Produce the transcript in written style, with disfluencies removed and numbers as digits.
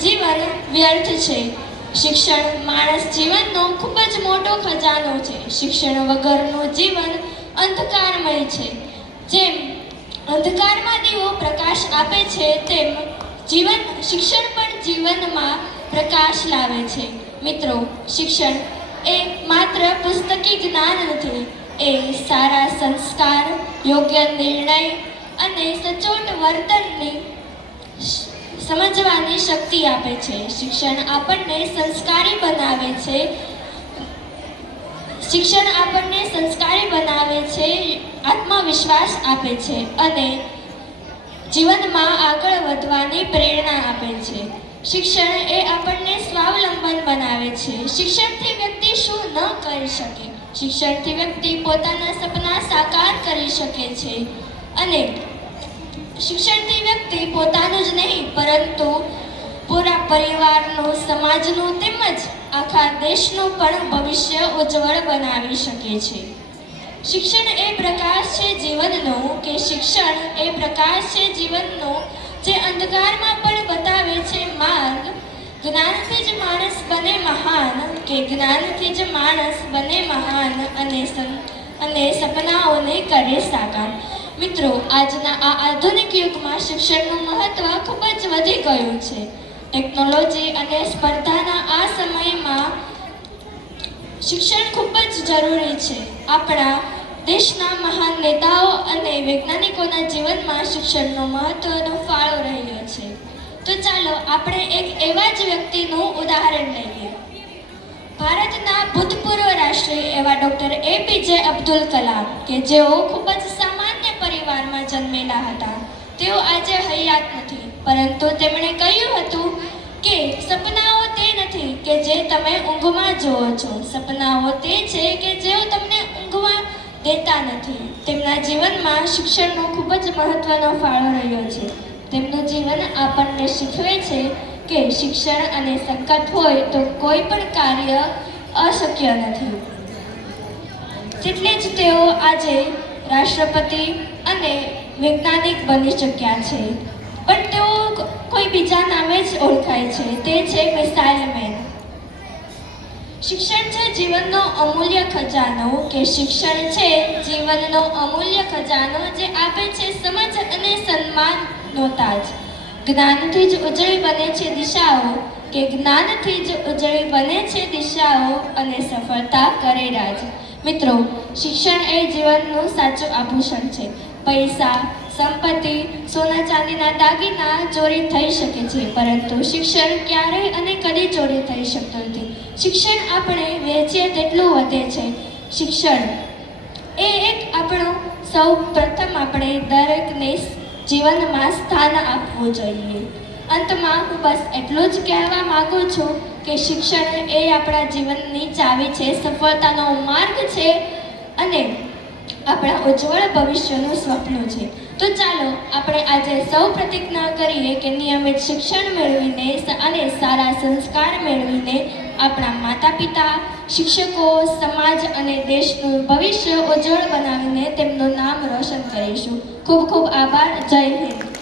જીવન વ્યર્થ છે। શિક્ષણ માણસ જીવનનો ખૂબ જ મોટો ખજાનો છે। શિક્ષણ વગરનું જીવન અંધકારમય છે। જેમ અંધકારમાં દીવો પ્રકાશ આપે છે તેમ શિક્ષણ પણ જીવનમાં પ્રકાશ લાવે છે। મિત્રો, શિક્ષણ એ માત્ર પુસ્તકી જ્ઞાન નથી, એ સારા સંસ્કાર, યોગ્ય નિર્ણય અને સચોટ વર્તનની સમજવાની શક્તિ આપે છે। શિક્ષણ આપણને સંસ્કારી બનાવે છે, આત્મવિશ્વાસ આપે છે અને જીવનમાં આગળ વધવાની પ્રેરણા આપે છે। શિક્ષણ એ આપણને સ્વાવલંબન બનાવે છે। શિક્ષણથી વ્યક્તિ શું ન કરી શકે? શિક્ષણથી વ્યક્તિ પોતાના સપના સાકાર કરી શકે છે અને શિક્ષણથી વ્યક્તિ પોતાનું જ નહીં પરંતુ પૂરા પરિવારનું, સમાજનું તેમજ આખા દેશનું પણ ભવિષ્ય ઉજ્જવળ બનાવી શકે છે। શિક્ષણ એ પ્રકાશ છે જીવનનો જે અંધકારમાં પણ બતાવે છે માર્ગ। જ્ઞાનથી જ માણસ બને મહાન અને સપનાઓને કરે સાકાર। મિત્રો, આજના આ આધુનિક યુગમાં શિક્ષણનું મહત્વ ખૂબ જ વધી ગયું છે। ટેકનોલોજી અને સ્પર્ધાના આ સમયમાં શિક્ષણ ખૂબ જ જરૂરી છે। આપણા દેશના મહાન નેતાઓ અને વૈજ્ઞાનિકોના જીવનમાં શિક્ષણનો મહત્વનો ફાળો રહ્યો છે। તો ચાલો આપણે એક એવા જ વ્યક્તિનું ઉદાહરણ લઈએ। ભારતના ભૂતપૂર્વ રાષ્ટ્રપતિ એવા ડૉક્ટર એપીજે અબ્દુલ કલામ, કે જેઓ ખૂબ જ સામાન્ય પરિવારમાં જન્મેલા હતા। તેઓ આજે હયાત નથી, પરંતુ તેમણે કહ્યું હતું કે સપનાઓ તે નથી કે જે તમે ઊંઘમાં જુઓ છો, સપનાઓ તે છે કે જેઓ તમને ઊંઘવા દેતા નથી। તેમના જીવનમાં શિક્ષણનો ખૂબ જ મહત્વનો ફાળો રહ્યો છે। તેમનું જીવન આપણને શીખવે છે કે શિક્ષણ અને સખત હોય તો કોઈ પણ કાર્ય અશક્ય નથી। એટલે જ તેઓ આજે રાષ્ટ્રપતિ અને વૈજ્ઞાનિક બની શક્યા છે, પણ તેઓ કોઈ બીજા નામે જ ઓળખાય છે, તે છે મિસાઇલ મેન। શિક્ષણ છે જીવનનો અમૂલ્ય ખજાનો, જે આપે છે સમજ અને સન્માનનો તાજ। જ્ઞાનથી જ ઉજળી બને છે દિશાઓ અને સફળતા કરે રાજ। મિત્રો, શિક્ષણ એ જીવનનું સાચું આભૂષણ છે। પૈસા, સંપત્તિ, સોના ચાંદીના દાગીના ચોરી થઈ શકે છે, પરંતુ શિક્ષણ ક્યારેય અને કદી ચોરી થઈ શકતું નથી। શિક્ષણ આપણે વહેંચીએ તેટલું વધે છે। શિક્ષણ એ સૌ પ્રથમ આપણે દરેકને જીવનમાં સ્થાન આપવું જોઈએ। અંતમાં હું બસ એટલું જ કહેવા માંગુ છું કે શિક્ષણ એ આપણા જીવનની ચાવી છે, સફળતાનો માર્ગ છે અને આપણા ઉજ્જવળ ભવિષ્યનું સ્વપ્ન છે। તો ચાલો આપણે આજે સૌ પ્રતિજ્ઞા કરીએ કે નિયમિત શિક્ષણ મેળવીને અને સારા સંસ્કાર મેળવીને આપણા માતા-પિતા, શિક્ષકો, સમાજ અને દેશનું ભવિષ્ય ઉજ્જવળ બનાવીને તેમનું નામ રોશન કરીશું। ખૂબ ખૂબ આભાર। જય હિન્દ।